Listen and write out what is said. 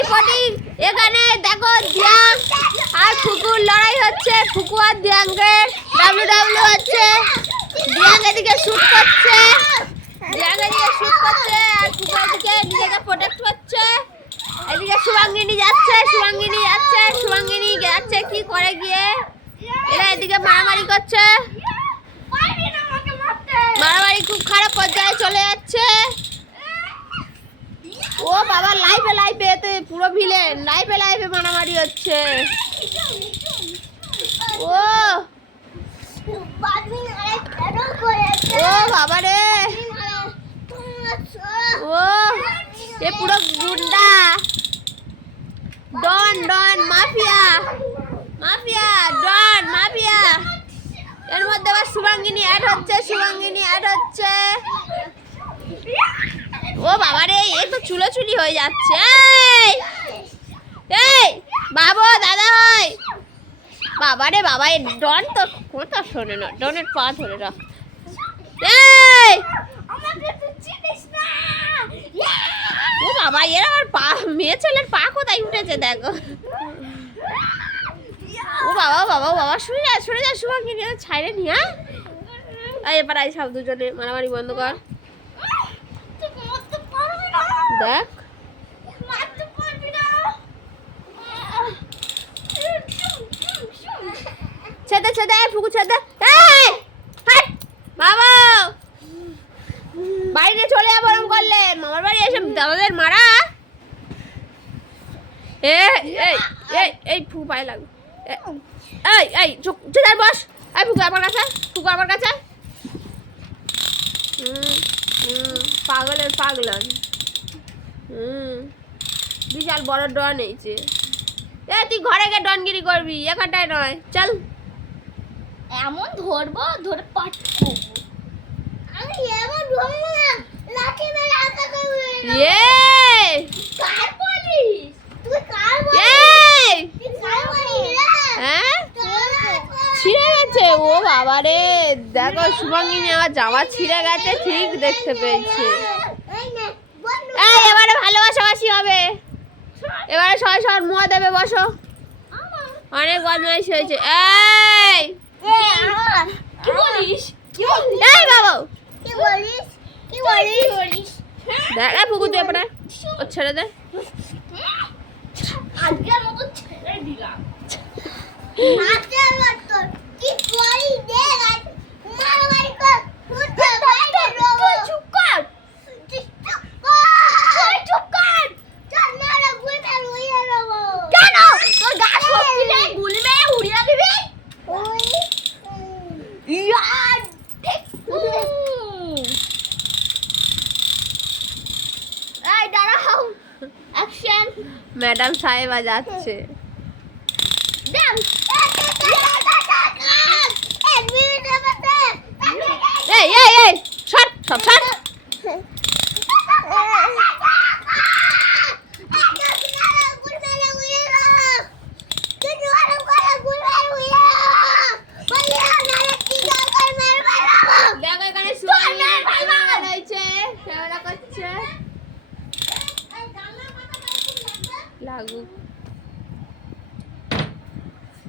Reporting এখানে দেখো দিয়াং, আর ফুকুর লড়াই হচ্ছে ফুকু আর দিয়াঙ্গের ডাব্লিউ ডাব্লিউ হচ্ছে। দিয়াং এদিকে শুট করছে, দিয়াং এদিকে শুট করছে, আর ফুকু এদিকে নিজেকে প্রোটেক্ট করছে। এদিকে শুভাঙ্গিনী যাচ্ছে শুভাঙ্গিনী যাচ্ছে শুভাঙ্গিনী যাচ্ছে, কি করে গিয়ে? এদিকে মারামারি করছে। মারামারি খুব খারাপ পর্যায়ে চলে যাচ্ছে। ও বাবা লাইভে এতে পুরো ভিলেন লাইভে লাইভে মারামারি হচ্ছে। ও! ও বাবা রে! ও! এ পুরো গুন্ডা। Don don, mafia. Mafia, don, mafia. এর মধ্যে আবার শুভাঙ্গিনী অ্যাড হচ্ছে, শুভাঙ্গিনী অ্যাড হচ্ছে। ও বাবা রে! চুলোচুলি হয়ে যাচ্ছে। এই! এই! বাবু, দাদা ভাই! বাবা রে বাবা এ ডন তো কোথা শোনে না? ডনের পা ধরে রাখ। এই! ও বাবা, এর আমার পা, মেয়ে ছেলের পা কোথায় উঠেছে দেখো। ও বাবা বাবা বাবা শুনে যা শুনে যা নিয়ে ছাইরে নিয়ে এবার আই সব দুজনে, মারামারি বন্ধ কর। দেখ। ছেদে ছেদে ফুকু ছেদে। বাবা বাইরে চলে যা বরং করলে। মামার বাড়ি এসে দাদাদের মারা। এ, এই এই এই ফু পায়ে লাগবে এই এই, চুপ চুপ বস। এই ফুকু আমার কাছে, ফুকু আমার কাছে। পাগলের পাগলন হুম। বিশাল বড় ডন এইছে এ তুই ঘরে গিয়ে ডনগিরি করবি এখানটায় নয়। চল। এমন ধরবো ধরে পাট আমি এমন ধরবো না লাঠি মেরে আঁকা করব ইয়ে! কার বলিস? তুই কার বলিস? এই তুই কার বলিস? হ্যাঁ? ছিঁড়ে গেছে ও বাবা রে দেখো শুভাঙ্গিনী আমার জামা ছিঁড়ে গেছে ঠিক দেখতে পেয়েছে। এই এবারে ভালোবাসাবাসি হবে। এবারে সবাই সবার মুয়া দেবে বসো। অনেক বদমাইশি হয়েছে। এই। কি বলিস? কি বলিস? এই বাবু! কি বলিস? কি বলিস? দেখ পুকুর দিয়ে পড়ে ও ছেড়ে দে। আজকের মতো ছেড়ে দিলাম। নাচের মতো কি করি দেখ আজ মারামারি কর ফুটে বাইরে রবো চুপ কর চুপ কর চুপ কর চল না রে গুলবে উড়িয়ে রবো কেন তোর গা শক্তি নেই গুলবে উড়িয়ে দিবি দেখ এই দাঁড়াও অ্যাকশন ম্যাডাম সাহেবা যাচ্ছে। এই এই এই সর সব খেলা লাগুক।